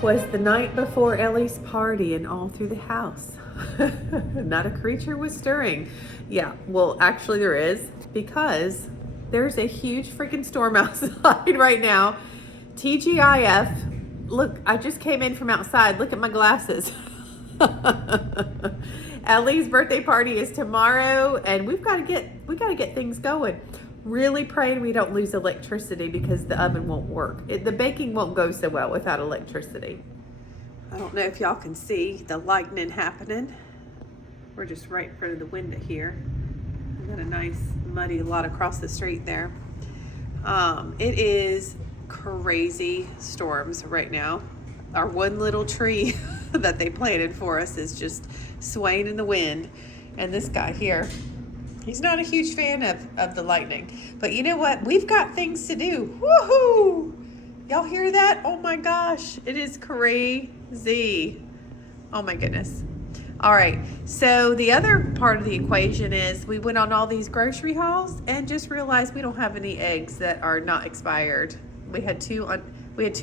'Twas the night before Elly's party, and all through the house not a creature was stirring. Yeah, well, actually there is, because there's a huge freaking storm outside right now. TGIF. Look, I just came in from outside. Look at my glasses. Elly's birthday party is tomorrow, and we gotta get things going. Really praying we don't lose electricity, because the oven won't work. The baking won't go so well without electricity. I don't know if y'all can see the lightning happening. We're just right in front of the window here. I've got a nice muddy lot across the street there. It is crazy storms right now. Our one little tree that they planted for us is just swaying in the wind. And this guy here, he's not a huge fan of the lightning. But you know what? We've got things to do. Woohoo! Y'all hear that? Oh my gosh, it is crazy. Oh my goodness. All right, so the other part of the equation is we went on all these grocery hauls and just realized we don't have any eggs that are not expired. We had two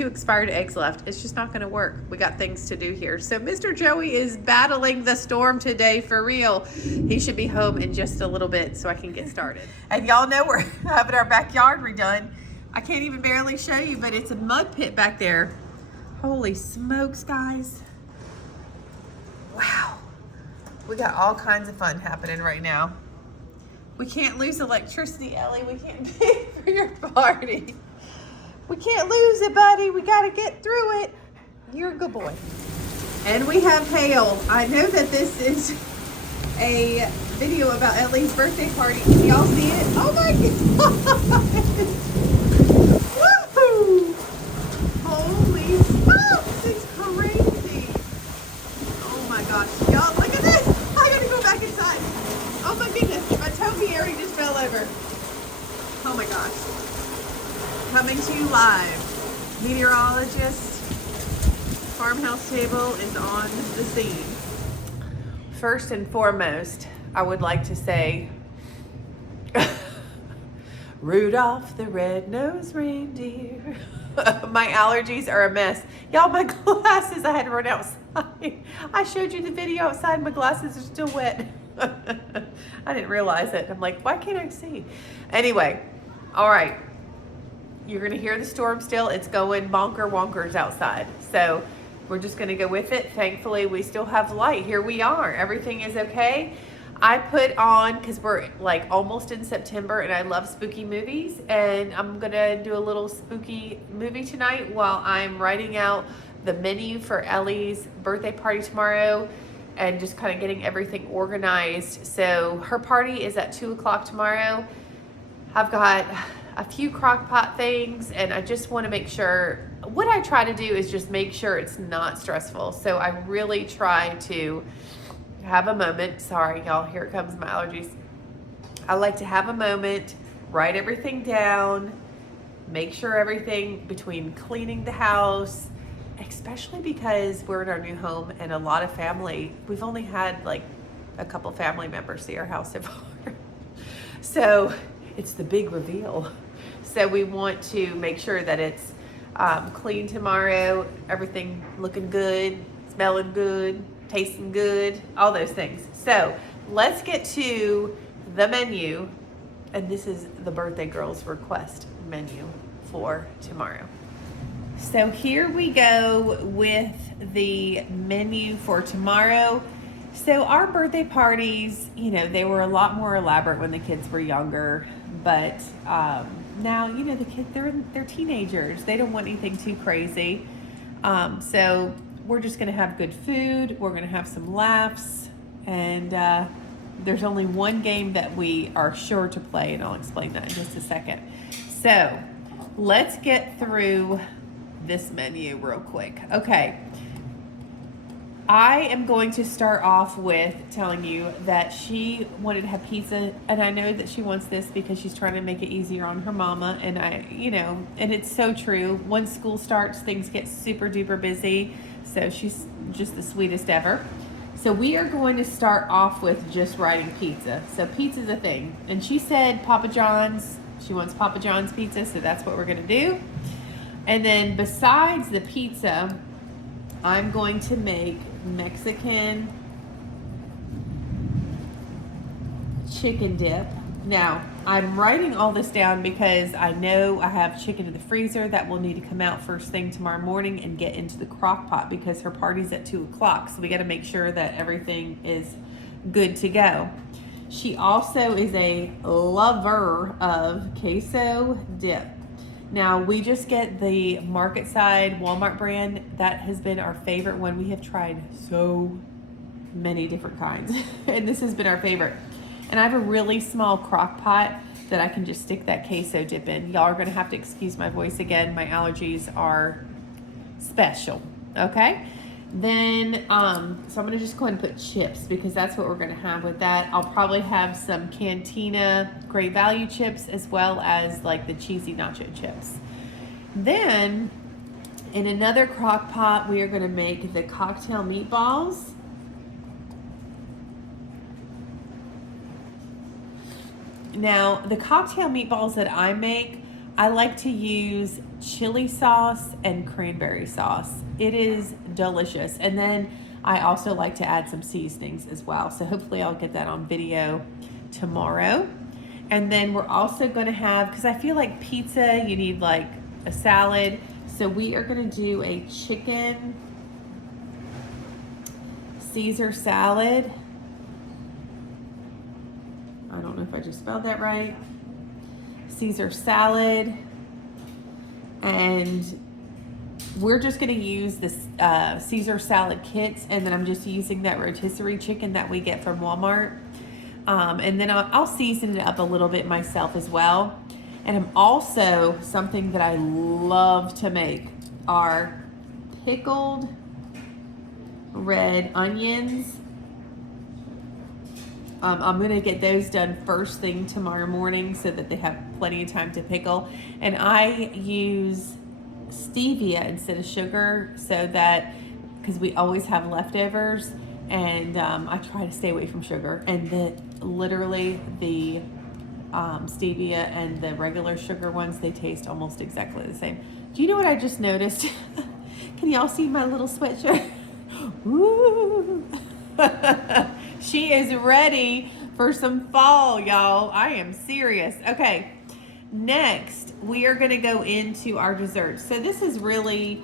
expired eggs left. It's just not gonna work. We got things to do here. So Mr. Joey is battling the storm today for real. He should be home in just a little bit so I can get started. And y'all know we're having our backyard redone. I can't even barely show you, but it's a mud pit back there. Holy smokes, guys. Wow. We got all kinds of fun happening right now. We can't lose electricity, Elly. We can't pay for your party. We can't lose it, buddy. We got to get through it. You're a good boy. And we have hail. I know that this is a video about Elly's birthday party. Can y'all see it? Oh my God. Woohoo! Holy smokes, it's crazy. Oh my gosh, y'all, look at this. I gotta go back inside. Oh my goodness, my topiary just fell over. Oh my gosh. Coming to you live. Meteorologist, Farmhouse Table is on the scene. First and foremost, I would like to say, Rudolph the red-nosed reindeer. My allergies are a mess. Y'all, my glasses, I had to run outside. I showed you the video outside. My glasses are still wet. I didn't realize it. I'm like, why can't I see? Anyway, all right. You're going to hear the storm still. It's going bonker-wonkers outside. So we're just going to go with it. Thankfully, we still have light. Here we are. Everything is okay. I put on, because we're like almost in September and I love spooky movies, and I'm gonna do a little spooky movie tonight while I'm writing out the menu for Elly's birthday party tomorrow and just kind of getting everything organized. So her party is at 2 o'clock tomorrow. I've got a few Crockpot things, and I just want to make sure, what I try to do is just make sure it's not stressful. So I really try to have a moment. Sorry, y'all, here it comes, my allergies. I like to have a moment, write everything down, make sure everything between cleaning the house, especially because we're in our new home and a lot of family, we've only had like a couple family members see our house so far. So it's the big reveal. So we want to make sure that it's clean tomorrow, everything looking good, smelling good, tasting good, all those things. So let's get to the menu, and this is the birthday girl's request menu for tomorrow. So here we go with the menu for tomorrow. So our birthday parties, you know, they were a lot more elaborate when the kids were younger, but now, you know, the kids, they're teenagers. They don't want anything too crazy. So we're just gonna have good food, we're gonna have some laughs, and there's only one game that we are sure to play, and I'll explain that in just a second. So let's get through this menu real quick. Okay, I am going to start off with telling you that she wanted to have pizza, and I know that she wants this because she's trying to make it easier on her mama, and and it's so true. Once school starts, things get super duper busy. So she's just the sweetest ever. So we are going to start off with just writing pizza. So pizza's a thing. And she said Papa John's. She wants Papa John's pizza, so that's what we're going to do. And then besides the pizza, I'm going to make Mexican chicken dip. Now, I'm writing all this down because I know I have chicken in the freezer that will need to come out first thing tomorrow morning and get into the crock pot because her party's at 2 o'clock. So we got to make sure that everything is good to go. She also is a lover of queso dip. Now, we just get the Market Side Walmart brand. That has been our favorite one. We have tried so many different kinds, and this has been our favorite. And I have a really small crock pot that I can just stick that queso dip in. Y'all are going to have to excuse my voice again. My allergies are special, okay? Then, so I'm going to just go ahead and put chips because that's what we're going to have with that. I'll probably have some Cantina Great Value chips as well as like the cheesy nacho chips. Then, in another crock pot, we are going to make the cocktail meatballs. Now, the cocktail meatballs that I make, I like to use chili sauce and cranberry sauce. It is delicious. And then I also like to add some seasonings as well. So hopefully I'll get that on video tomorrow. And then we're also going to have, because I feel like pizza, you need like a salad. So we are going to do a chicken Caesar salad. I don't know if I just spelled that right. Caesar salad. And we're just going to use this Caesar salad kits. And then I'm just using that rotisserie chicken that we get from Walmart. And then I'll season it up a little bit myself as well. And I'm also, something that I love to make are pickled red onions. I'm going to get those done first thing tomorrow morning so that they have plenty of time to pickle. And I use stevia instead of sugar so that, because we always have leftovers, and I try to stay away from sugar. And literally the stevia and the regular sugar ones, they taste almost exactly the same. Do you know what I just noticed? Can y'all see my little sweatshirt? Woo! She is ready for some fall, y'all. I am serious. Okay, next we are going to go into our desserts. So this is really,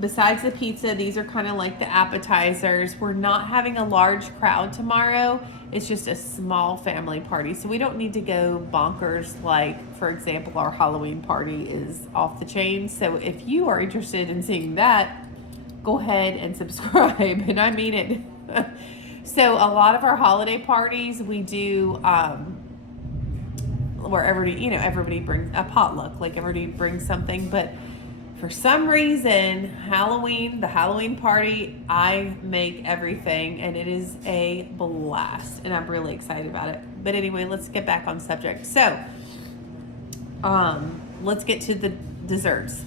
besides the pizza, these are kind of like the appetizers. We're not having a large crowd tomorrow. It's just a small family party. So we don't need to go bonkers like, for example, our Halloween party is off the chain. So if you are interested in seeing that, go ahead and subscribe, and I mean it. So a lot of our holiday parties we do where everybody brings a potluck, like everybody brings something. But for some reason, the Halloween party, I make everything, and it is a blast, and I'm really excited about it. But anyway, let's get back on subject. So let's get to the desserts.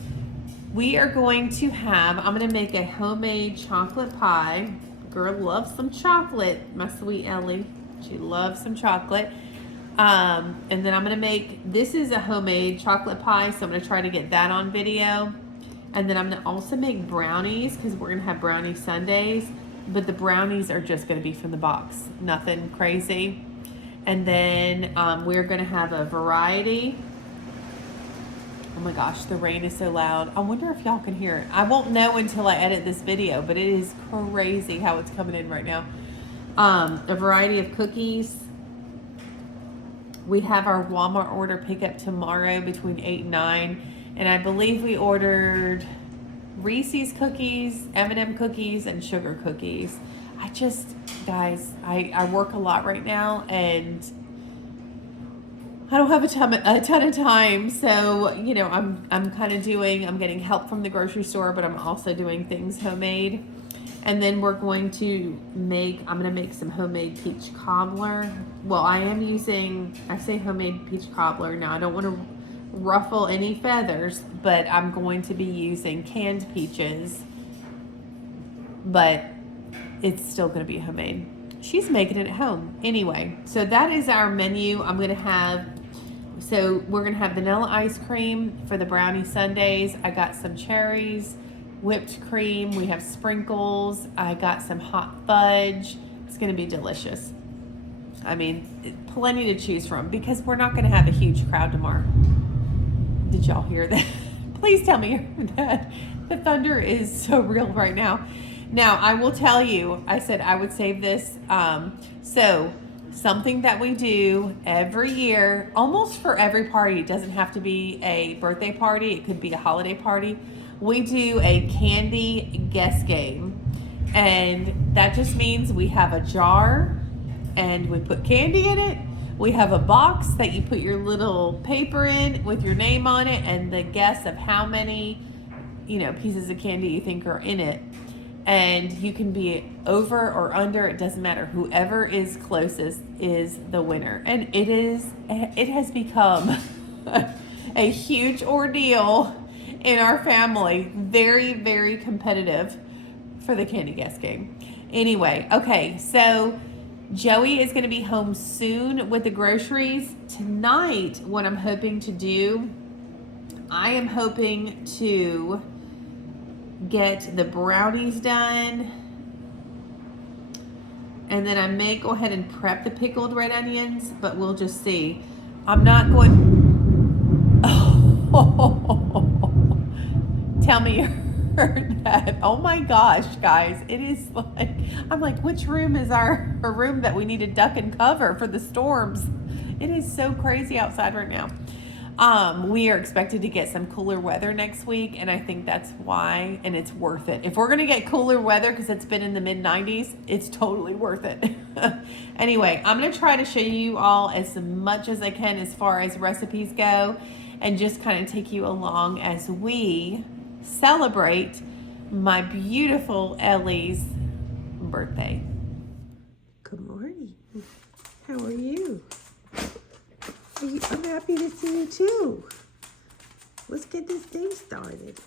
We are going to have, I'm going to make a homemade chocolate pie. Girl loves some chocolate, my sweet Elly. She loves some chocolate. And then I'm going to make, this is a homemade chocolate pie, so I'm going to try to get that on video. And then I'm going to also make brownies, because we're going to have brownie sundaes. But the brownies are just going to be from the box. Nothing crazy. And then we're going to have a variety. Oh my gosh, the rain is so loud. I wonder if y'all can hear it. I won't know until I edit this video, but it is crazy how it's coming in right now. A variety of cookies. We have our Walmart order pickup tomorrow between 8 and 9. And I believe we ordered Reese's cookies, M&M cookies, and sugar cookies. Guys, I work a lot right now, and I don't have a ton of time, so I'm kind of I'm getting help from the grocery store, but I'm also doing things homemade. And then we're going to I'm going to make some homemade peach cobbler. Well, I say homemade peach cobbler. Now, I don't want to ruffle any feathers, but I'm going to be using canned peaches, but it's still going to be homemade. She's making it at home. Anyway, so that is our menu. We're going to have vanilla ice cream for the brownie sundaes. I got some cherries, whipped cream. We have sprinkles. I got some hot fudge. It's going to be delicious. I mean, plenty to choose from because we're not going to have a huge crowd tomorrow. Did y'all hear that? Please tell me that the thunder is so real right now. Now, I will tell you, I said I would save this. So, something that we do every year, almost for every party, it doesn't have to be a birthday party, it could be a holiday party. We do a candy guess game. And that just means we have a jar and we put candy in it. We have a box that you put your little paper in with your name on it and the guess of how many, pieces of candy you think are in it. And you can be over or under, it doesn't matter. Whoever is closest is the winner. And it has become a huge ordeal in our family. Very, very competitive for the candy guess game. Anyway, okay, so Joey is going to be home soon with the groceries. Tonight, what I'm hoping to do, I am hoping to get the brownies done. And then I may go ahead and prep the pickled red onions, but we'll just see. I'm not going... Oh, tell me you heard that. Oh my gosh, guys. It is like... I'm like, which room is our room that we need to duck and cover for the storms? It is so crazy outside right now. We are expected to get some cooler weather next week, and I think that's why, and it's worth it. If we're going to get cooler weather, because it's been in the mid-90s, it's totally worth it. Anyway, I'm going to try to show you all as much as I can as far as recipes go, and just kind of take you along as we celebrate my beautiful Elly's birthday. Good morning. How are you? I'm happy to see you too. Let's get this day started.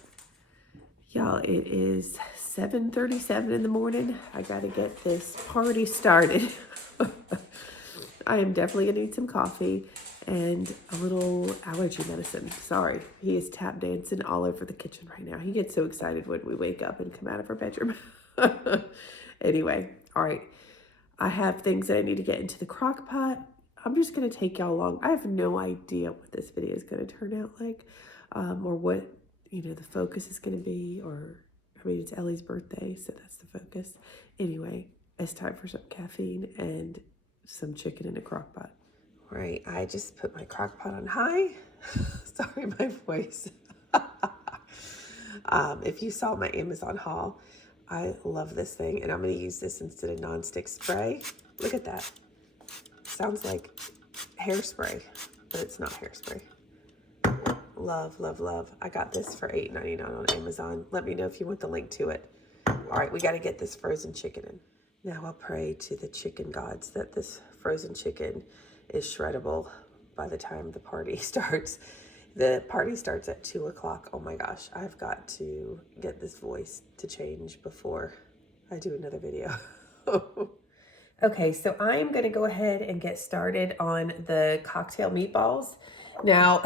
Y'all, it is 7:37 in the morning. I gotta get this party started. I am definitely gonna need some coffee and a little allergy medicine. Sorry, he is tap dancing all over the kitchen right now. He gets so excited when we wake up and come out of our bedroom. Anyway, all right. I have things that I need to get into the crock pot. I'm just going to take y'all along. I have no idea what this video is going to turn out like, or what, the focus is going to be, it's Elly's birthday, so that's the focus. Anyway, it's time for some caffeine and some chicken in a crock pot. All right, I just put my crock pot on high. Sorry, my voice. If you saw my Amazon haul, I love this thing, and I'm going to use this instead of nonstick spray. Look at that. Sounds like hairspray, but it's not hairspray. Love, love, love. I got this for $8.99 on Amazon. Let me know if you want the link to it. All right, we got to get this frozen chicken in. Now I'll pray to the chicken gods that this frozen chicken is shreddable by the time the party starts. The party starts at 2 o'clock. Oh my gosh, I've got to get this voice to change before I do another video. Okay, so I'm going to go ahead and get started on the cocktail meatballs. Now,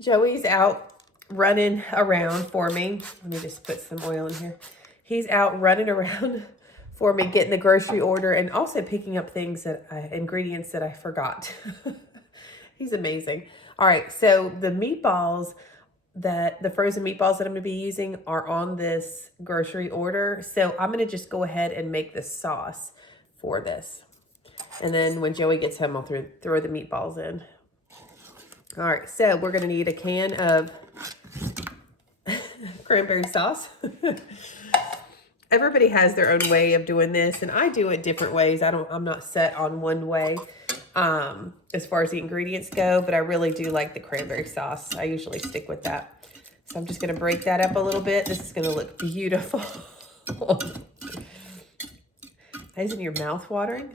Joey's out running around for me. Let me just put some oil in here. He's out running around for me, getting the grocery order and also picking up things ingredients that I forgot. He's amazing. All right, so the meatballs, the frozen meatballs that I'm going to be using are on this grocery order. So I'm going to just go ahead and make the sauce for this. And then when Joey gets home, I'll throw the meatballs in. All right, so we're going to need a can of cranberry sauce. Everybody has their own way of doing this, and I do it different ways. I'm not set on one way as far as the ingredients go, but I really do like the cranberry sauce. I usually stick with that. So I'm just going to break that up a little bit. This is going to look beautiful. Isn't your mouth watering?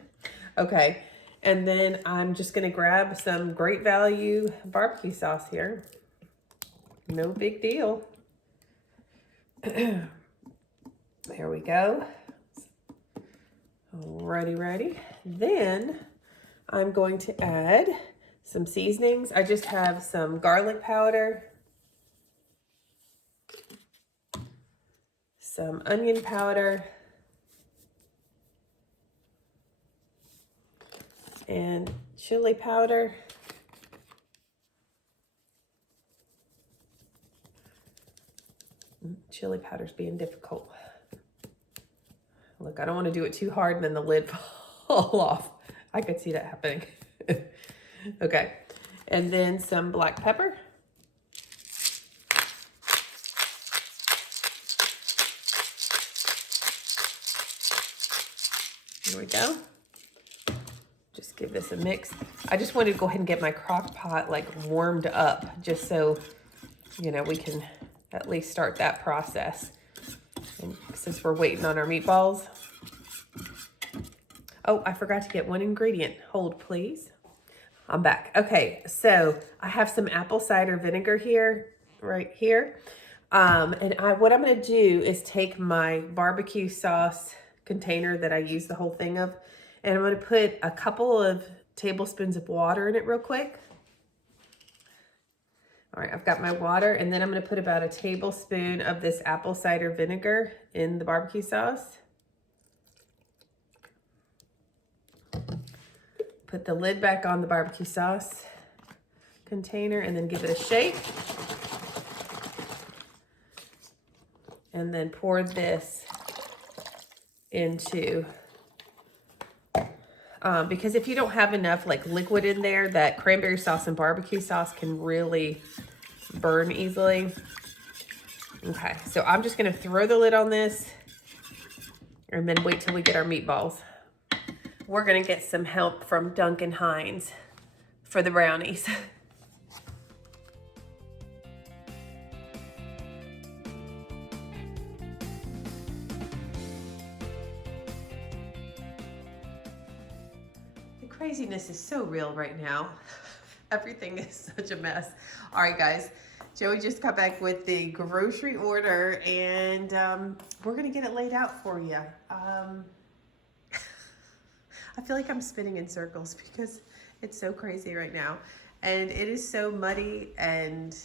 Okay, and then I'm just going to grab some Great Value barbecue sauce here. No big deal. There we go. Ready. Then I'm going to add some seasonings. I just have some garlic powder, some onion powder, and chili powder. Chili powder's being difficult. Look, I don't want to do it too hard and then the lid fall off. I could see that happening. Okay, and then some black pepper. Here we go. Just give this a mix. I just wanted to go ahead and get my crock pot like warmed up just so, you know, we can at least start that process. And since we're waiting on our meatballs. Oh, I forgot to get one ingredient. Hold, please. I'm back. Okay, so I have some apple cider vinegar here, right here. And what I'm gonna do is take my barbecue sauce container that I use the whole thing of, and I'm gonna put a couple of tablespoons of water in it real quick. All right, I've got my water, and then I'm gonna put about a tablespoon of this apple cider vinegar in the barbecue sauce. Put the lid back on the barbecue sauce container and then give it a shake. And then pour this into, because if you don't have enough like liquid in there, that cranberry sauce and barbecue sauce can really burn easily. Okay, so I'm just gonna throw the lid on this and then wait till we get our meatballs. We're gonna get some help from Duncan Hines for the brownies. The craziness is so real right now. Everything is such a mess. All right, guys. Joey just got back with the grocery order, and we're gonna get it laid out for you. I feel like I'm spinning in circles because it's so crazy right now. And it is so muddy, and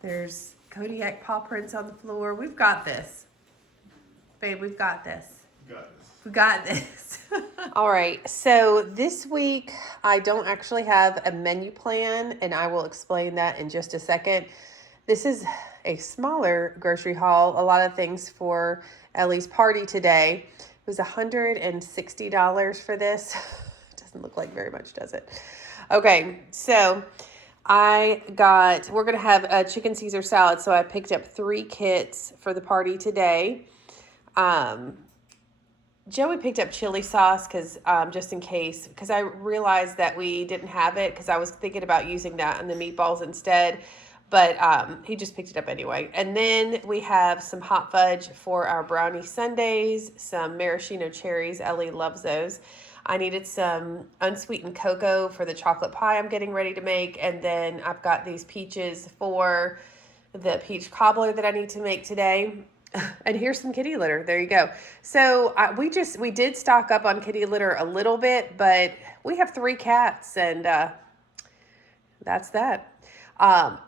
there's Kodiak paw prints on the floor. We've got this. Babe, we've got this. We got this. All right, so this week I don't actually have a menu plan, and I will explain that in just a second. This is a smaller grocery haul, a lot of things for Elly's party today. It was $160 for this. Doesn't look like very much, does it? Okay, so we're gonna have a chicken Caesar salad, so I picked up 3 kits for the party today. Joey picked up chili sauce because just in case, because I realized that we didn't have it because I was thinking about using that on the meatballs instead, but he just picked it up anyway. And then we have some hot fudge for our brownie sundaes, some maraschino cherries. Elly loves those. I needed some unsweetened cocoa for the chocolate pie I'm getting ready to make, and then I've got these peaches for the peach cobbler that I need to make today. And here's some kitty litter. There you go. So we did stock up on kitty litter a little bit, but we have 3 cats, and that's that.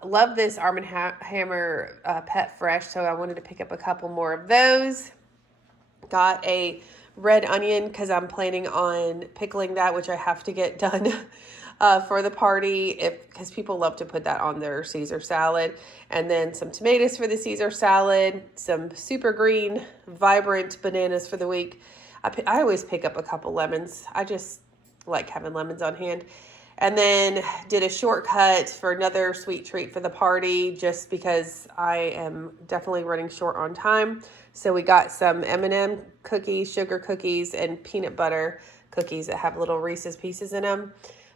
Love this Arm & Hammer Pet Fresh, so I wanted to pick up a couple more of those. Got a red onion because I'm planning on pickling that, which I have to get done for the party because people love to put that on their Caesar salad. And then some tomatoes for the Caesar salad, some super green, vibrant bananas for the week. I always pick up a couple lemons. I just like having lemons on hand. And then did a shortcut for another sweet treat for the party just because I am definitely running short on time. So we got some M&M cookies, sugar cookies, and peanut butter cookies that have little Reese's Pieces in them.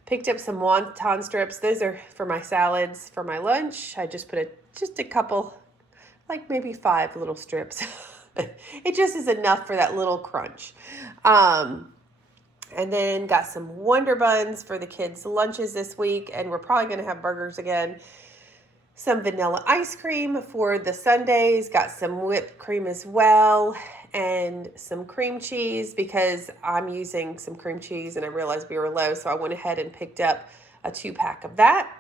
Picked up some wonton strips. Those are for my salads for my lunch. I just put just a couple, like maybe 5 little strips. It just is enough for that little crunch. And then got some Wonder Buns for the kids' lunches this week, and we're probably going to have burgers again. Some vanilla ice cream for the sundaes. Got some whipped cream as well, and some cream cheese because I'm using some cream cheese, and I realized we were low, so I went ahead and picked up a 2-pack of that.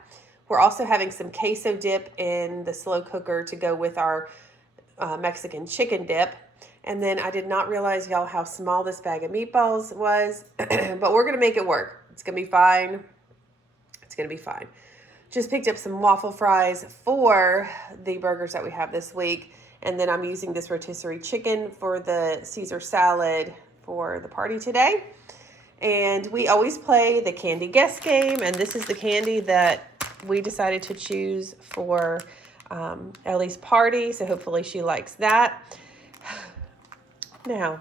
We're also having some queso dip in the slow cooker to go with our Mexican chicken dip. And then I did not realize, y'all, how small this bag of meatballs was. But we're going to make it work. It's going to be fine. It's going to be fine. Just picked up some waffle fries for the burgers that we have this week. And then I'm using this rotisserie chicken for the Caesar salad for the party today. And we always play the candy guess game. And this is the candy that we decided to choose for Elly's party. So hopefully she likes that. Now,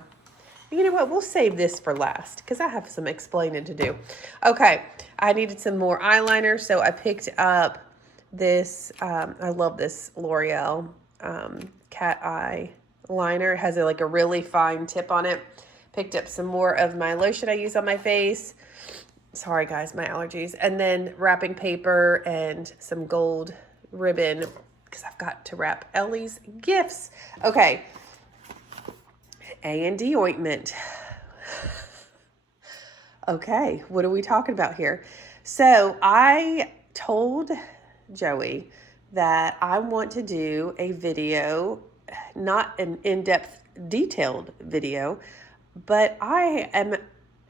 you know what? We'll save this for last because I have some explaining to do. Okay, I needed some more eyeliner, so I picked up this. I love this L'Oreal cat eye liner. It has like a really fine tip on it. Picked up some more of my lotion I use on my face. Sorry, guys, my allergies. And then wrapping paper and some gold ribbon because I've got to wrap Elly's gifts. Okay. A&D ointment. Okay, what are we talking about here? So I told Joey that I want to do a video, not an in-depth detailed video, but I am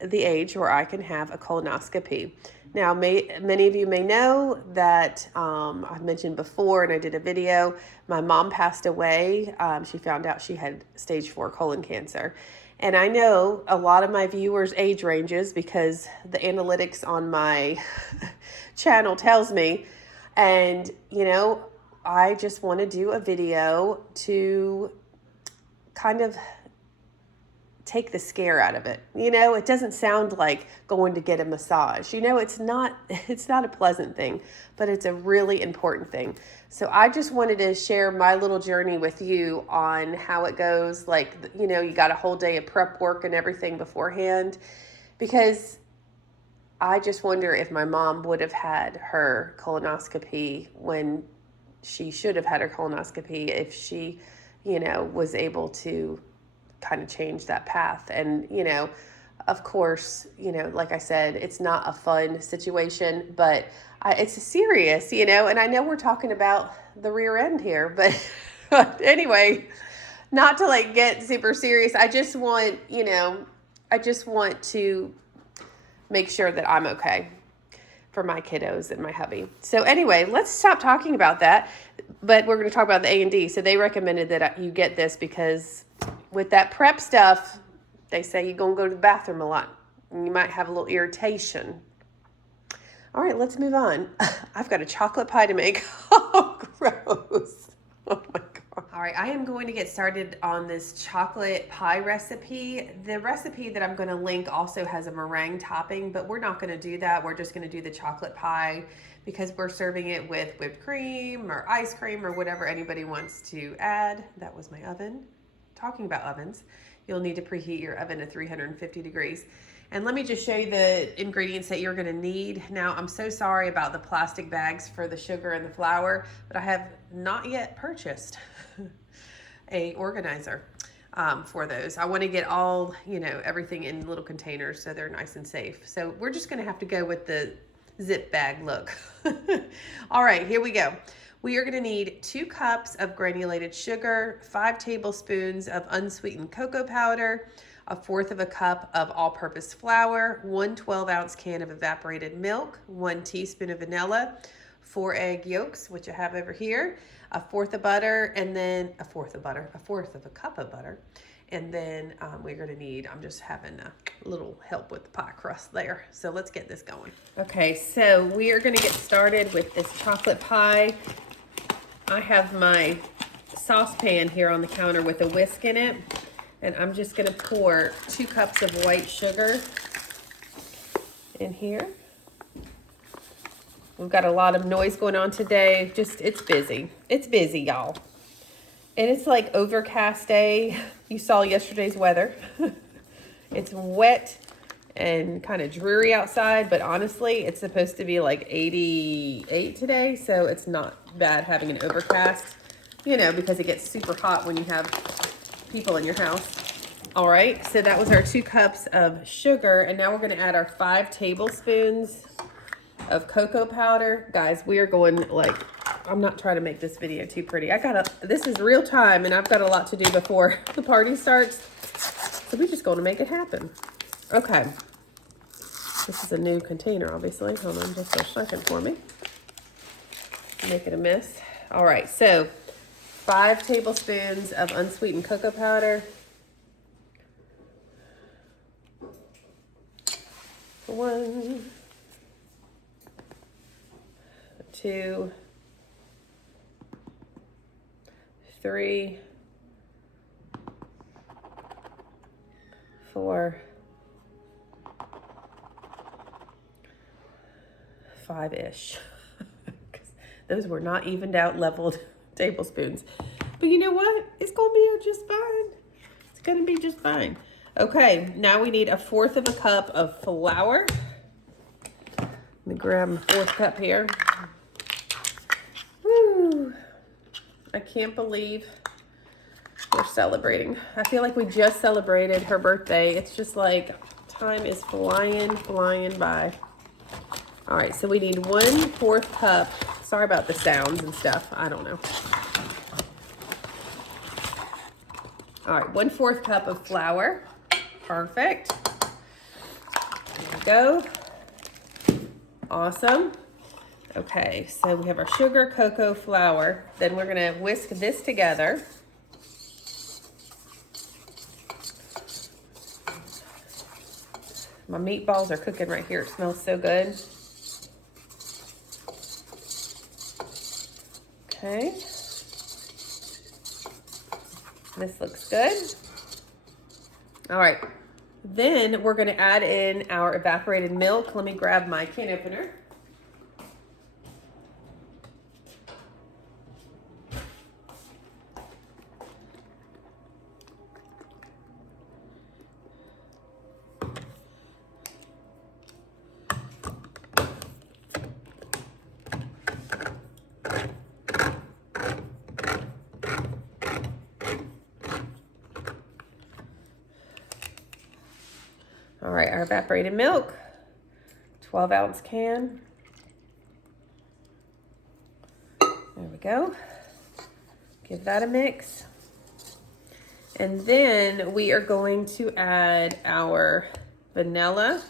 the age where I can have a colonoscopy. Now, many of you may know that I've mentioned before, and I did a video, my mom passed away. She found out she had stage 4 colon cancer. And I know a lot of my viewers' age ranges because the analytics on my channel tells me. And, you know, I just want to do a video to kind of take the scare out of it. You know, it doesn't sound like going to get a massage. You know, it's not a pleasant thing, but it's a really important thing. So I just wanted to share my little journey with you on how it goes. Like, you know, you got a whole day of prep work and everything beforehand, because I just wonder if my mom would have had her colonoscopy when she should have had her colonoscopy if she, you know, was able to kind of change that path. And, you know, of course, you know, like I said, it's not a fun situation, but it's serious, you know, and I know we're talking about the rear end here, but anyway, not to like get super serious. I just want, you know, I just want to make sure that I'm okay for my kiddos and my hubby. So anyway, let's stop talking about that, but we're going to talk about the A&D. So they recommended that you get this because with that prep stuff, they say you're going to go to the bathroom a lot and you might have a little irritation. All right, let's move on. I've got a chocolate pie to make. Oh, gross. Oh my God. All right, I am going to get started on this chocolate pie recipe. The recipe that I'm going to link also has a meringue topping, but we're not going to do that. We're just going to do the chocolate pie because we're serving it with whipped cream or ice cream or whatever anybody wants to add. That was my oven. Talking about ovens, you'll need to preheat your oven to 350 degrees. And let me just show you the ingredients that you're going to need. Now, I'm so sorry about the plastic bags for the sugar and the flour, but I have not yet purchased a organizer for those. I want to get all, you know, everything in little containers so they're nice and safe. So we're just going to have to go with the zip bag look. All right, here we go. We are going to need 2 cups of granulated sugar, 5 tablespoons of unsweetened cocoa powder, 1/4 cup of all-purpose flour, 1 12-ounce can of evaporated milk, 1 teaspoon of vanilla, 4 egg yolks, which I have over here, 1/4 of butter, and then 1/4 of a cup of butter. And then we're going to need, I'm just having a little help with the pie crust there. So let's get this going. Okay, so we are going to get started with this chocolate pie. I have my saucepan here on the counter with a whisk in it. And I'm just going to pour 2 cups of white sugar in here. We've got a lot of noise going on today. It's busy. It's busy, y'all. And it's like overcast day. You saw yesterday's weather. It's wet and kind of dreary outside, but honestly, it's supposed to be like 88 today, so it's not bad having an overcast, you know, because it gets super hot when you have people in your house. All right, so that was our 2 cups of sugar, and now we're going to add our 5 tablespoons of cocoa powder. Guys, we are going like I'm not trying to make this video too pretty. This is real time and I've got a lot to do before the party starts. So we're just going to make it happen. Okay. This is a new container, obviously. Hold on just a second for me. Make it a mess. All right, so 5 tablespoons of unsweetened cocoa powder. 1, 2, 3, 4, 5-ish. Those were not evened out leveled tablespoons. But you know what? It's gonna be just fine. It's gonna be just fine. Okay, now we need 1/4 cup of flour. Let me grab my 4th cup here. Woo! I can't believe we're celebrating. I feel like we just celebrated her birthday. It's just like time is flying by. All right, so we need 1/4 cup. Sorry about the sounds and stuff. I don't know. All right, 1/4 cup of flour. Perfect. There we go. Awesome. Okay, so we have our sugar, cocoa, flour. Then we're gonna whisk this together. My meatballs are cooking right here. It smells so good. Okay. This looks good. All right. Then we're going to add in our evaporated milk. Let me grab my can opener. All right, our evaporated milk, 12-ounce can. There we go. Give that a mix. And then we are going to add our vanilla,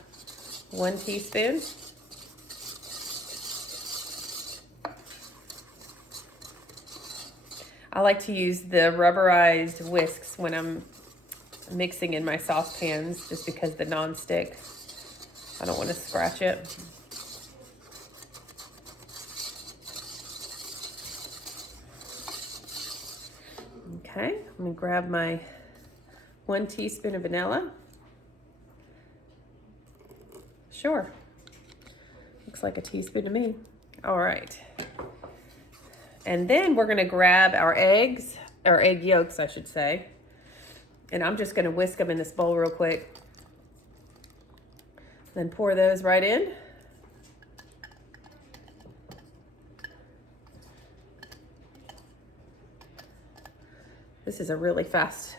1 teaspoon. I like to use the rubberized whisks when I'm mixing in my saucepans, just because the non-stick, I don't want to scratch it. Okay, let me grab my 1 teaspoon of vanilla. Sure, looks like a teaspoon to me. All right, and then we're gonna grab our eggs, or egg yolks, I should say. And I'm just gonna whisk them in this bowl real quick. Then pour those right in. This is a really fast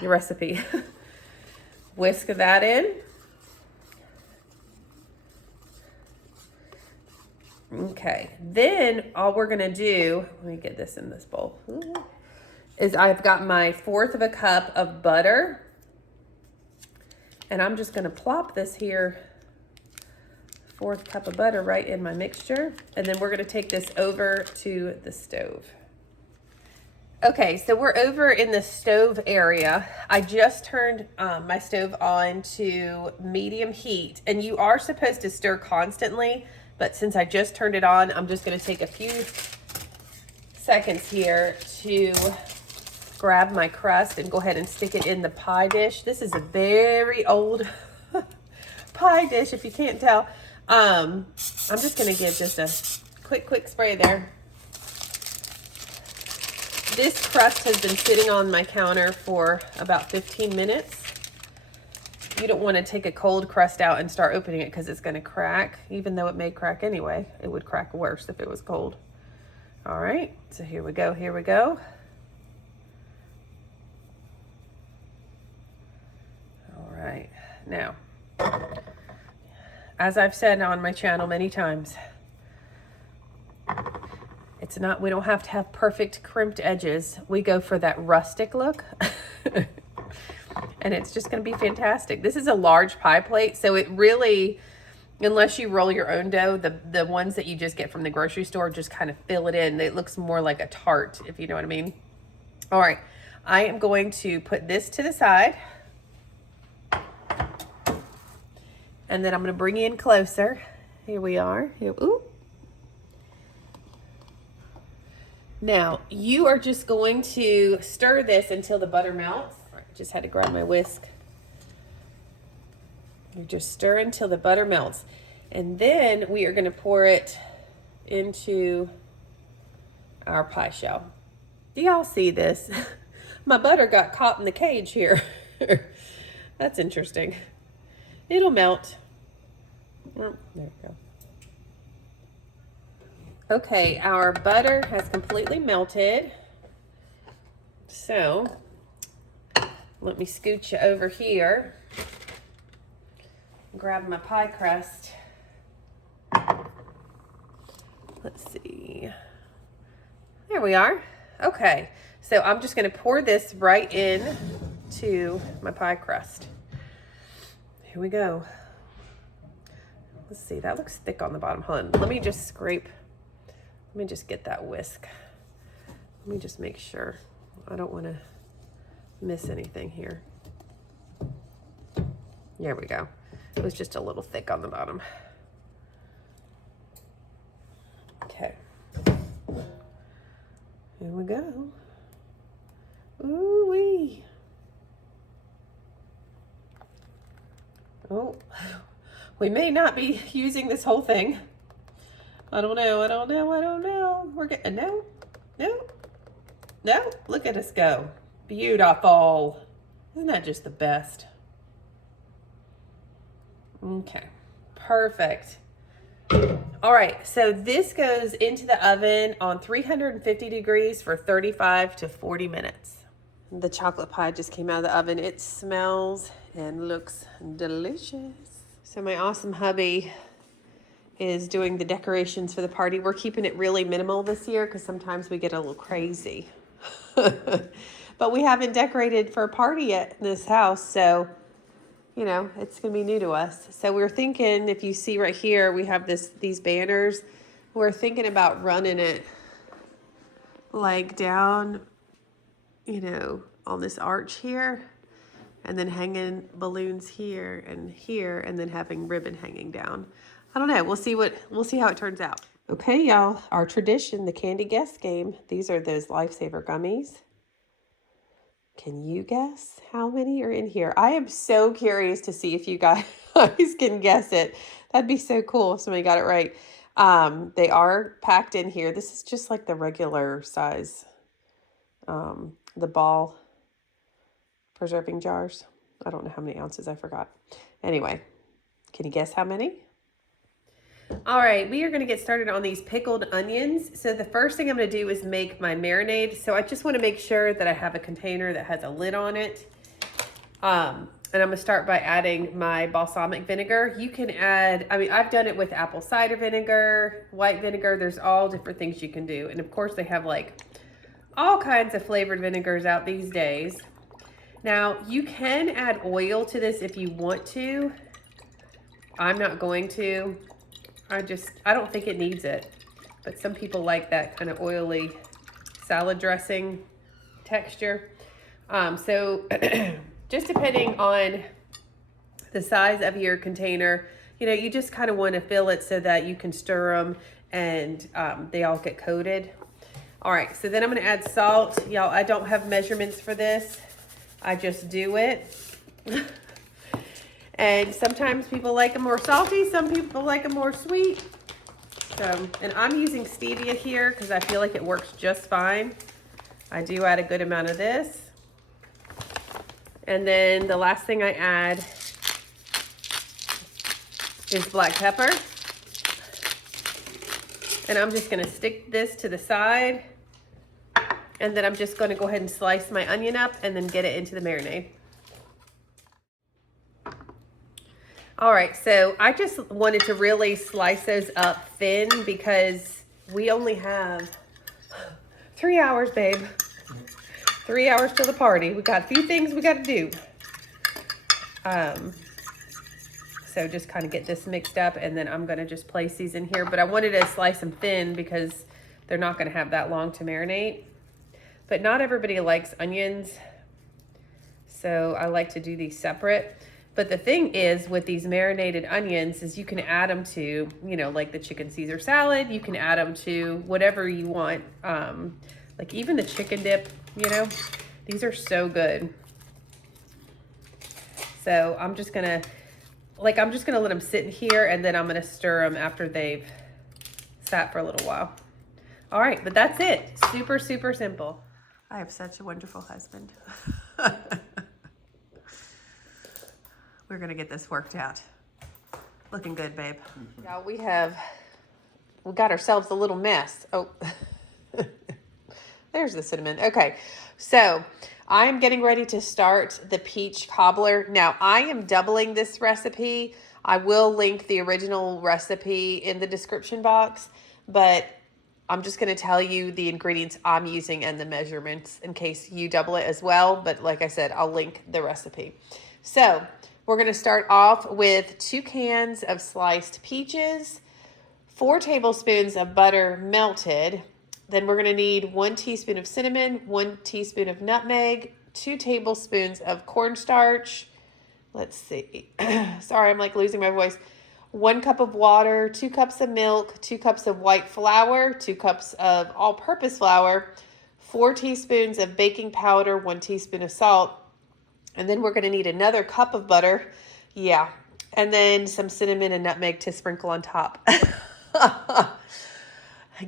recipe. Whisk that in. Okay, then all we're gonna do, let me get this in this bowl. Is I've got my 1/4 cup of butter, and I'm just gonna plop this here, 1/4 cup of butter right in my mixture, and then we're gonna take this over to the stove. Okay, so we're over in the stove area. I just turned my stove on to medium heat, and you are supposed to stir constantly, but since I just turned it on, I'm just gonna take a few seconds here to grab my crust and go ahead and stick it in the pie dish. This is a very old pie dish, if you can't tell. I'm just gonna give just a quick spray there. This crust has been sitting on my counter for about 15 minutes. You don't want to take a cold crust out and start opening it because it's going to crack. Even though it may crack anyway, it would crack worse if it was cold. All right, so here we go, here we go. All right, now, as I've said on my channel many times, we don't have to have perfect crimped edges. We go for that rustic look. And it's just going to be fantastic. This is a large pie plate, so it really, unless you roll your own dough, the ones that you just get from the grocery store, just kind of fill it in. It looks more like a tart, if you know what I mean. All right, I am going to put this to the side. And then I'm going to bring you in closer. Here we are. Here, ooh. Now, you are just going to stir this until the butter melts. Just had to grab my whisk. You just stir until the butter melts. And then we are going to pour it into our pie shell. Do y'all see this? My butter got caught in the cage here. That's interesting. It'll melt. Oh, there we go. Okay, our butter has completely melted. So, let me scoot you over here. Grab my pie crust. Let's see. There we are. Okay, so I'm just going to pour this right in to my pie crust. Here we go. Let's see, that looks thick on the bottom. Hold on, let me just scrape. Let me just get that whisk. Let me just make sure. I don't want to miss anything here. There we go. It was just a little thick on the bottom. Okay. Here we go. Ooh-wee. Oh, we may not be using this whole thing. I don't know, I don't know, I don't know. We're getting, no, look at us go. Beautiful. Isn't that just the best? Okay, perfect. All right, so this goes into the oven on 350 degrees for 35 to 40 minutes. The chocolate pie just came out of the oven. It smells and looks delicious. So my awesome hubby is doing the decorations for the party. We're keeping it really minimal this year because sometimes we get a little crazy. But we haven't decorated for a party yet in this house, so you know, it's gonna be new to us. So we're thinking, if you see right here, we have these banners. We're thinking about running it like down, you know, on this arch here, and then hanging balloons here, and then having ribbon hanging down. I don't know. We'll see how it turns out. Okay, y'all. Our tradition, the candy guess game. These are those Lifesaver gummies. Can you guess how many are in here? I am so curious to see if you guys can guess it. That'd be so cool if somebody got it right. They are packed in here. This is just like the regular size, the ball preserving jars. I don't know how many ounces, I forgot. Anyway, can you guess how many? All right, we are going to get started on these pickled onions. So the first thing I'm going to do is make my marinade. So I just want to make sure that I have a container that has a lid on it. And I'm going to start by adding my balsamic vinegar. You can add, I mean, I've done it with apple cider vinegar, white vinegar. There's all different things you can do. And of course they have like all kinds of flavored vinegars out these days. Now you can add oil to this if you want to. I'm not going to. I don't think it needs it, but some people like that kind of oily salad dressing texture. So just depending on the size of your container, you know, you just kind of want to fill it so that you can stir them and they all get coated. All right, so then I'm going to add salt. Y'all, I don't have measurements for this. I just do it. And sometimes people like them more salty, some people like them more sweet. So, and I'm using stevia here because I feel like it works just fine. I do add a good amount of this. And then the last thing I add is black pepper. And I'm just gonna stick this to the side. And then I'm just gonna go ahead and slice my onion up and then get it into the marinade. All right, so I just wanted to really slice those up thin because we only have 3 hours, babe. 3 hours till the party. We got a few things we got to do. So just kind of get this mixed up, and then I'm going to just place these in here. But I wanted to slice them thin because they're not going to have that long to marinate. But not everybody likes onions, so I like to do these separate. But the thing is with these marinated onions is you can add them to, you know, like the chicken Caesar salad. You can add them to whatever you want. Like even the chicken dip, you know, these are so good. So I'm just gonna let them sit in here, and then I'm gonna stir them after they've sat for a little while. All right, but that's it. Super, super simple. I have such a wonderful husband. We're gonna get this worked out. Looking good, babe. Now we got ourselves a little mess. Oh, there's the cinnamon. Okay, so I'm getting ready to start the peach cobbler. Now I am doubling this recipe. I will link the original recipe in the description box, but I'm just gonna tell you the ingredients I'm using and the measurements in case you double it as well. But like I said, I'll link the recipe. So we're gonna start off with 2 cans of sliced peaches, 4 tablespoons of butter melted. Then we're gonna need 1 teaspoon of cinnamon, 1 teaspoon of nutmeg, 2 tablespoons of cornstarch. Let's see, sorry, I'm like losing my voice. 1 cup of water, 2 cups of milk, 2 cups of white flour, 2 cups of all-purpose flour, 4 teaspoons of baking powder, 1 teaspoon of salt, and then we're gonna need another cup of butter. Yeah, and then some cinnamon and nutmeg to sprinkle on top.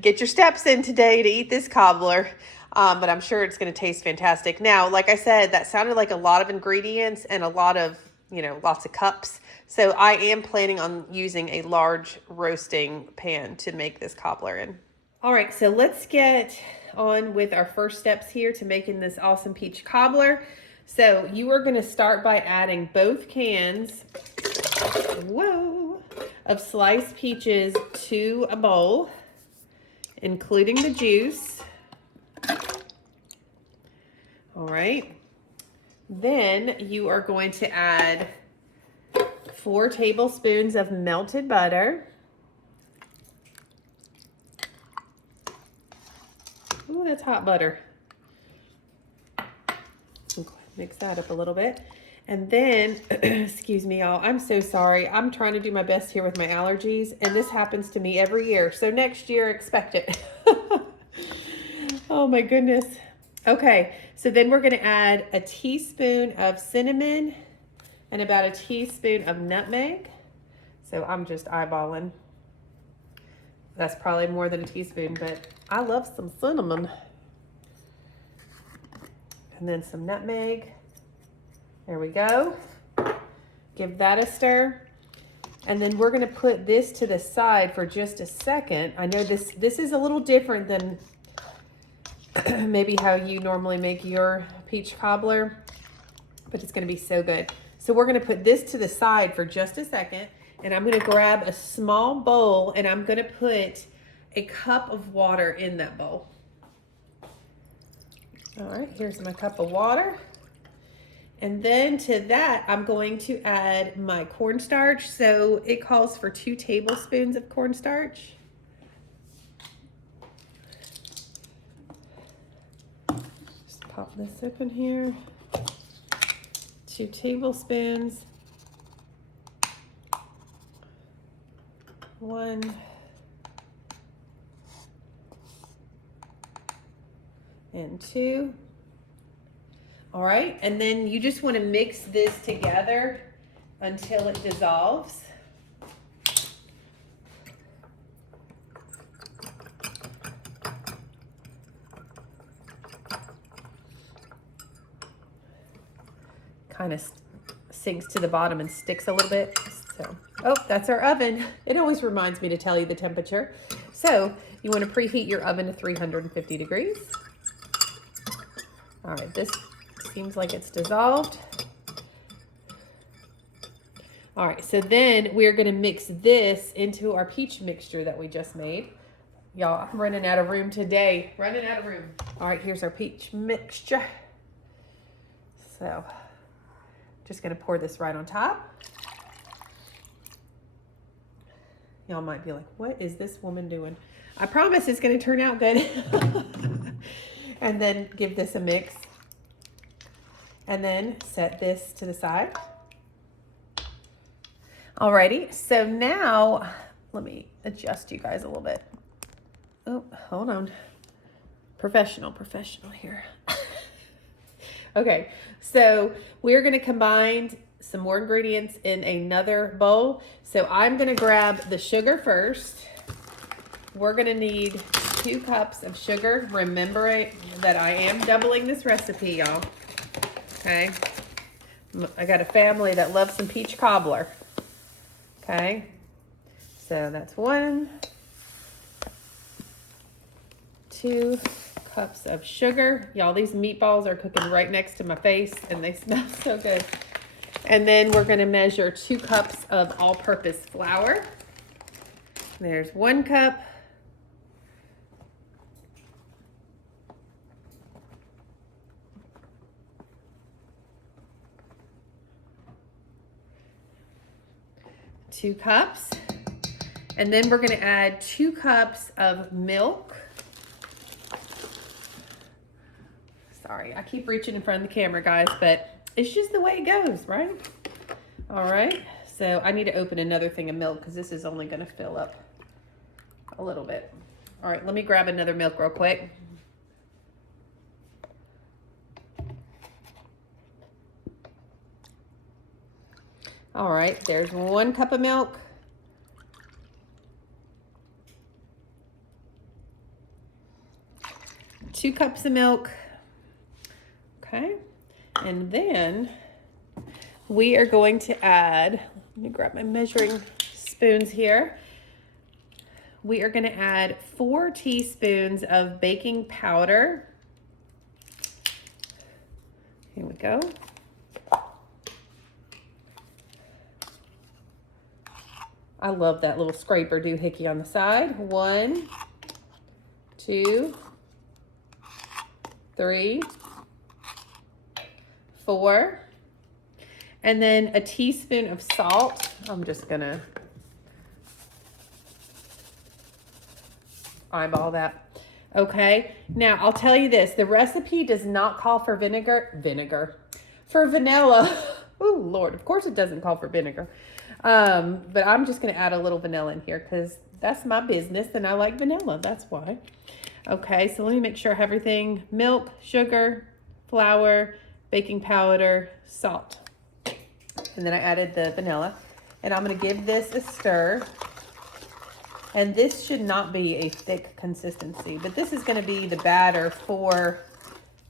Get your steps in today to eat this cobbler, but I'm sure it's going to taste fantastic. Now, like I said, that sounded like a lot of ingredients and a lot of, you know, lots of cups. So I am planning on using a large roasting pan to make this cobbler in. All right, so let's get on with our first steps here to making this awesome peach cobbler. So you are going to start by adding both cans, of sliced peaches to a bowl, including the juice. All right. Then you are going to add 4 tablespoons of melted butter. Ooh, that's hot butter. Okay, mix that up a little bit. And then, excuse me, y'all, I'm so sorry. I'm trying to do my best here with my allergies, and this happens to me every year. So next year, expect it. Oh my goodness. Okay, so then we're gonna add a teaspoon of cinnamon and about a teaspoon of nutmeg. So I'm just eyeballing. That's probably more than a teaspoon, but I love some cinnamon. And then some nutmeg. There we go. Give that a stir. And then we're gonna put this to the side for just a second. I know this is a little different than maybe how you normally make your peach cobbler, but it's gonna be so good. So we're gonna put this to the side for just a second, and I'm gonna grab a small bowl and I'm gonna put a cup of water in that bowl. All right, here's my cup of water. And then to that, I'm going to add my cornstarch. So it calls for 2 tablespoons of cornstarch. Just pop this open here. 2 tablespoons. 1. And 2. All right, and then you just want to mix this together until it dissolves. Kind of sinks to the bottom and sticks a little bit. So, oh, that's our oven. It always reminds me to tell you the temperature. So you want to preheat your oven to 350 degrees. All right, this seems like it's dissolved. All right, so then we're gonna mix this into our peach mixture that we just made. Y'all, I'm running out of room today. Running out of room. All right, here's our peach mixture. So, just gonna pour this right on top. Y'all might be like, what is this woman doing? I promise it's gonna turn out good. And then give this a mix. And then set this to the side. Alrighty, so now, let me adjust you guys a little bit. Oh, hold on. Professional here. Okay, so we're gonna combine some more ingredients in another bowl. So I'm gonna grab the sugar first. We're gonna need 2 cups of sugar. Remember that I am doubling this recipe, y'all. Okay, I got a family that loves some peach cobbler. Okay, so that's 1, 2 cups of sugar. Y'all, these meatballs are cooking right next to my face and they smell so good. And then we're gonna measure 2 cups of all-purpose flour. There's 1 cup. Two cups. And then we're gonna add 2 cups of milk. Sorry, I keep reaching in front of the camera, guys, but it's just the way it goes, right? All right, so I need to open another thing of milk because this is only gonna fill up a little bit. All right, let me grab another milk real quick. All right, there's 1 cup of milk. Two cups of milk. Okay, and then we are going to add, let me grab my measuring spoons here. We are going to add 4 teaspoons of baking powder. Here we go. I love that little scraper doohickey on the side. 1, 2, 3, 4. And then a teaspoon of salt. I'm just gonna eyeball that. Okay, now I'll tell you this. The recipe does not call for for vanilla. Oh, Lord, of course it doesn't call for vinegar. But I'm just gonna add a little vanilla in here because that's my business and I like vanilla, that's why. Okay, so let me make sure I have everything. Milk, sugar, flour, baking powder, salt. And then I added the vanilla. And I'm gonna give this a stir. And this should not be a thick consistency, but this is gonna be the batter for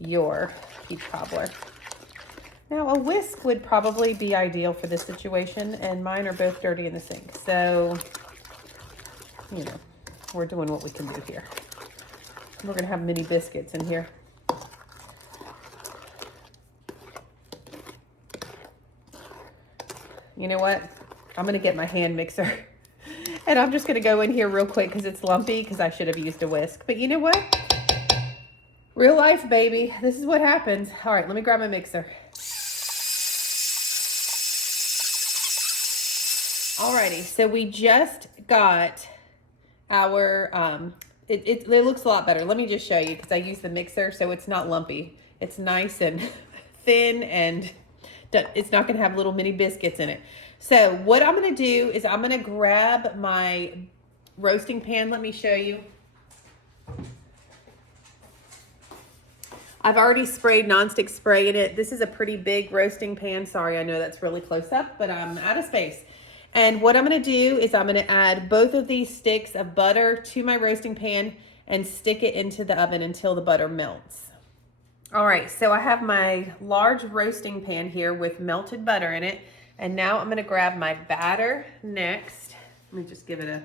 your peach cobbler. Now a whisk would probably be ideal for this situation, and mine are both dirty in the sink. So, you know, we're doing what we can do here. We're gonna have mini biscuits in here. You know what? I'm gonna get my hand mixer and I'm just gonna go in here real quick because it's lumpy because I should have used a whisk. But you know what? Real life, baby. This is what happens. All right, let me grab my mixer. Alrighty, so we just got our, it looks a lot better. Let me just show you because I use the mixer so it's not lumpy. It's nice and thin and it's not gonna have little mini biscuits in it. So what I'm gonna do is I'm gonna grab my roasting pan. Let me show you. I've already sprayed nonstick spray in it. This is a pretty big roasting pan. Sorry, I know that's really close up, but I'm out of space. And what I'm gonna do is I'm gonna add both of these sticks of butter to my roasting pan and stick it into the oven until the butter melts. All right, so I have my large roasting pan here with melted butter in it. And now I'm gonna grab my batter next. Let me just give it a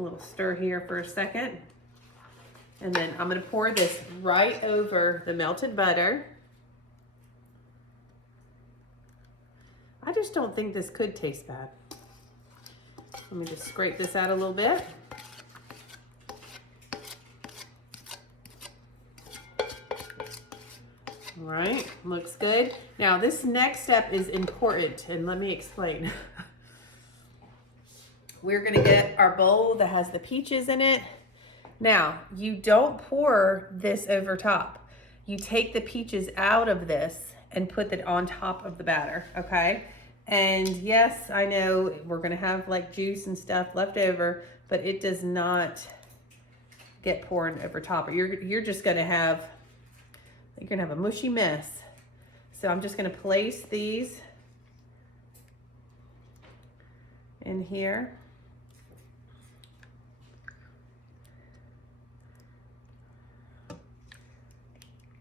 little stir here for a second. And then I'm gonna pour this right over the melted butter. I just don't think this could taste bad. Let me just scrape this out a little bit. All right, looks good. Now this next step is important, and let me explain. We're gonna get our bowl that has the peaches in it. Now, you don't pour this over top. You take the peaches out of this and put it on top of the batter, okay? And yes, I know we're gonna have like juice and stuff left over, but it does not get poured over top. You're just gonna have, you're gonna have a mushy mess. So I'm just gonna place these in here.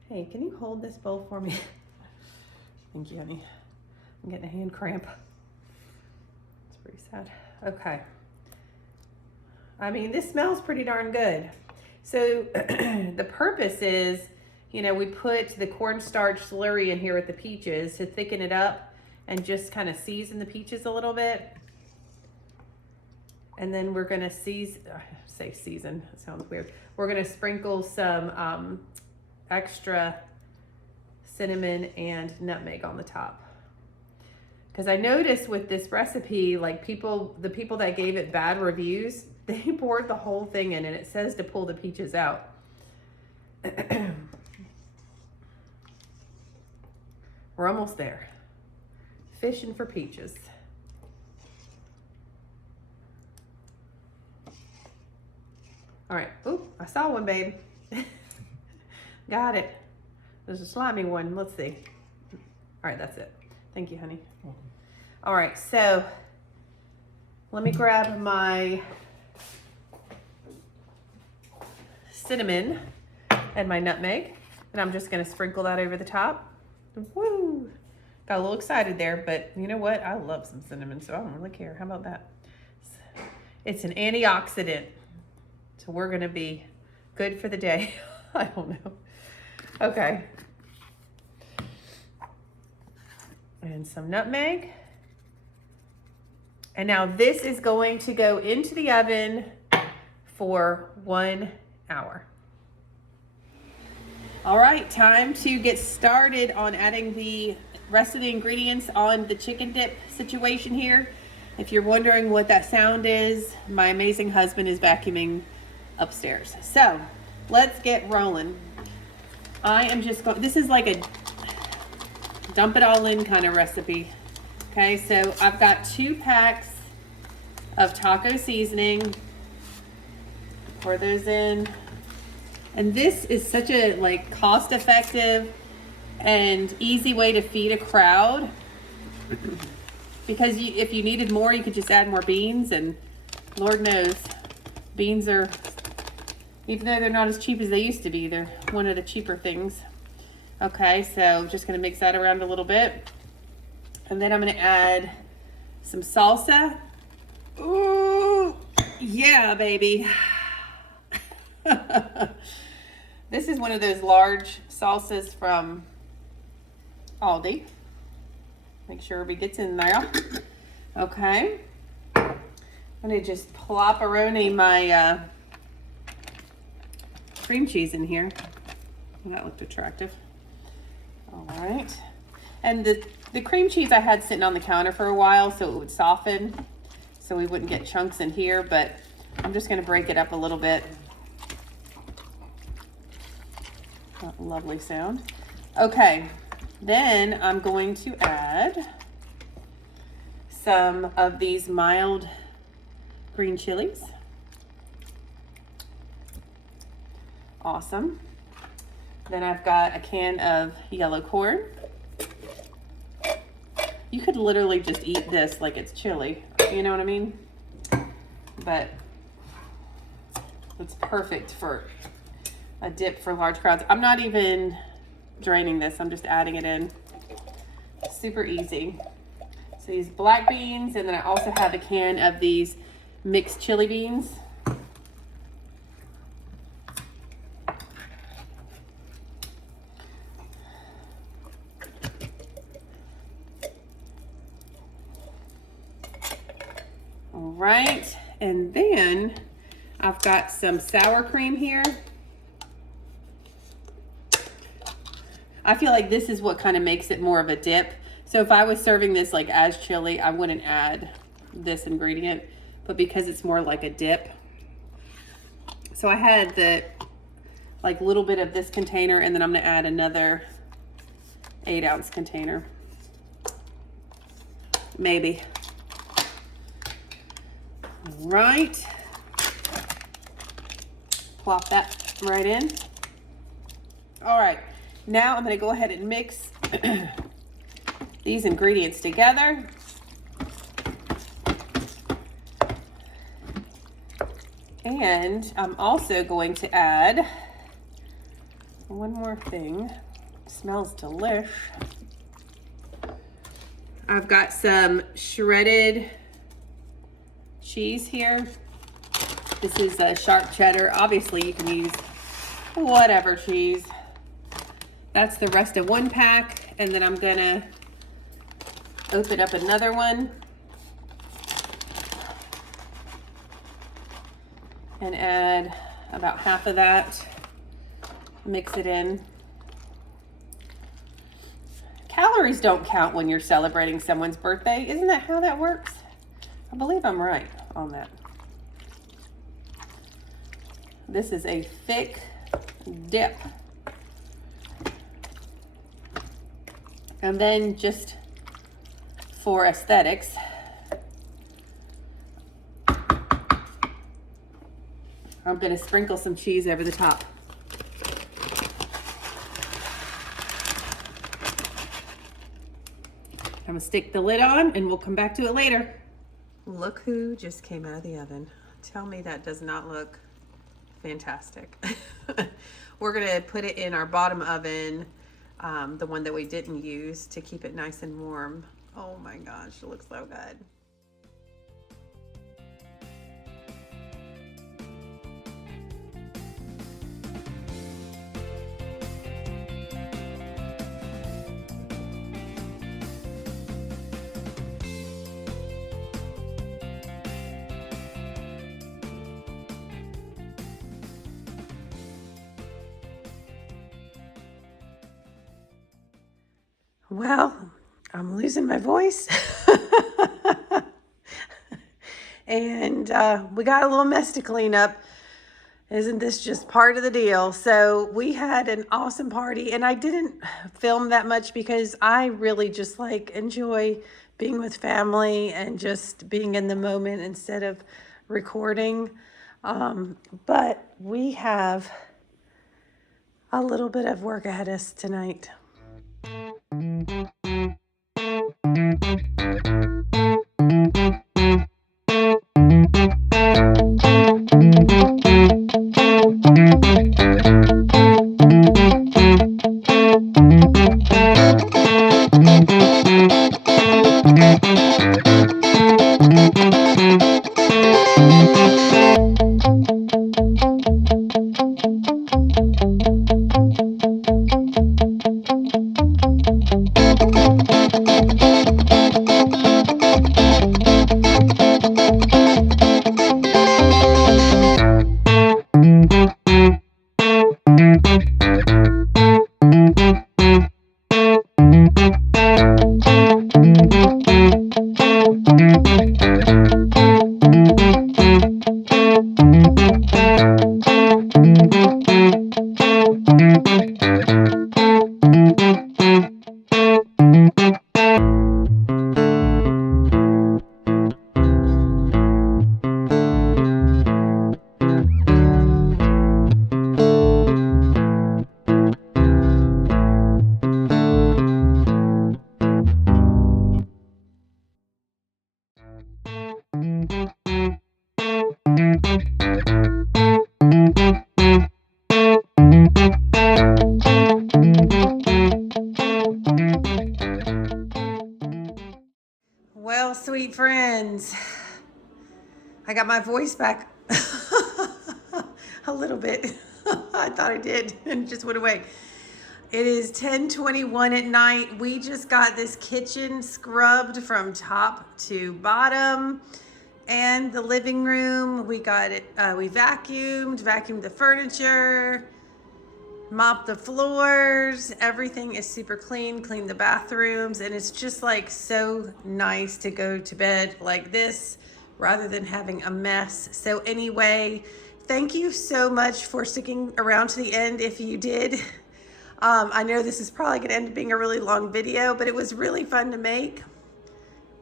Hey, can you hold this bowl for me? Thank you, honey. I'm getting a hand cramp. It's pretty sad. Okay. I mean, this smells pretty darn good. So the purpose is, you know, we put the cornstarch slurry in here with the peaches to thicken it up and just kind of season the peaches a little bit. And then we're gonna season, it sounds weird. We're gonna sprinkle some extra cinnamon and nutmeg on the top. Because I noticed with this recipe, like the people that gave it bad reviews, they poured the whole thing in and it says to pull the peaches out. We're almost there. Fishing for peaches. All right, oop, I saw one, babe. Got it. There's a slimy one. Let's see. All right, that's it. Thank you, honey. Welcome. All right, so let me grab my cinnamon and my nutmeg, and I'm just gonna sprinkle that over the top. Woo! Got a little excited there, but you know what? I love some cinnamon, so I don't really care. How about that? It's an antioxidant, so we're gonna be good for the day. I don't know. Okay. And some nutmeg. And now this is going to go into the oven for 1 hour. All right, time to get started on adding the rest of the ingredients on the chicken dip situation here. If you're wondering what that sound is, my amazing husband is vacuuming upstairs. So let's get rolling. I am just going, this is like a dump it all in kind of recipe. Okay, so I've got 2 packs of taco seasoning. Pour those in. And this is such a like cost-effective and easy way to feed a crowd. Because if you needed more, you could just add more beans, and Lord knows, beans are, even though they're not as cheap as they used to be, they're one of the cheaper things. Okay, so just gonna mix that around a little bit. And then I'm gonna add some salsa. Ooh, yeah, baby. This is one of those large salsas from Aldi. Make sure everybody gets in there. Okay. I'm gonna just plop-a-roni my cream cheese in here. Well, that looked attractive. All right. And the cream cheese I had sitting on the counter for a while so it would soften, so we wouldn't get chunks in here, but I'm just gonna break it up a little bit. Oh, lovely sound. Okay, then I'm going to add some of these mild green chilies. Awesome. Then I've got a can of yellow corn. You could literally just eat this like it's chili, you know what I mean? But it's perfect for a dip for large crowds. I'm not even draining this, I'm just adding it in. Super easy. So these black beans, and then I also have a can of these mixed chili beans. All right, and then I've got some sour cream here. I feel like this is what kind of makes it more of a dip. So if I was serving this like as chili, I wouldn't add this ingredient, but because it's more like a dip. So I had the like little bit of this container, and then I'm gonna add another 8-ounce container. Maybe. All right. Plop that right in. All right, now I'm gonna go ahead and mix these ingredients together. And I'm also going to add one more thing. It smells delish. I've got some shredded cheese here. This is a sharp cheddar. Obviously you can use whatever cheese. That's the rest of one pack, and then I'm gonna open up another one and add about half of that. Mix it in. Calories don't count when you're celebrating someone's birthday. Isn't that how that works? I believe I'm right on that. This is a thick dip. And then just for aesthetics, I'm gonna sprinkle some cheese over the top. I'm gonna stick the lid on and we'll come back to it later. Look who just came out of the oven. Tell me that does not look fantastic. We're gonna put it in our bottom oven, the one that we didn't use, to keep it nice and warm. Oh my gosh, it looks so good. Well, I'm losing my voice. And we got a little mess to clean up. Isn't this just part of the deal? So we had an awesome party, and I didn't film that much because I really just like enjoy being with family and just being in the moment instead of recording. But we have a little bit of work ahead of us tonight. Well, sweet friends, I got my voice back a little bit. I thought I did, and it just went away. It is 10:21 at night. We just got this kitchen scrubbed from top to bottom, and the living room, we got it, we vacuumed the furniture. mop the floors. Everything is super clean. Clean the bathrooms, and it's just like so nice to go to bed like this rather than having a mess. So anyway, thank you so much for sticking around to the end if you did. I know this is probably going to end up being a really long video, but it was really fun to make.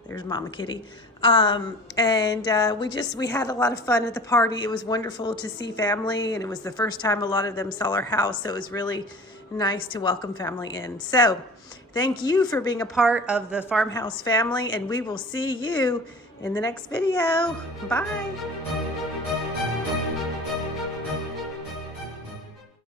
There's Mama Kitty. We had a lot of fun at the party. It was wonderful to see family, and it was the first time a lot of them saw our house, so it was really nice to welcome family in. So thank you for being a part of the Farmhouse family, and we will see you in the next video. Bye.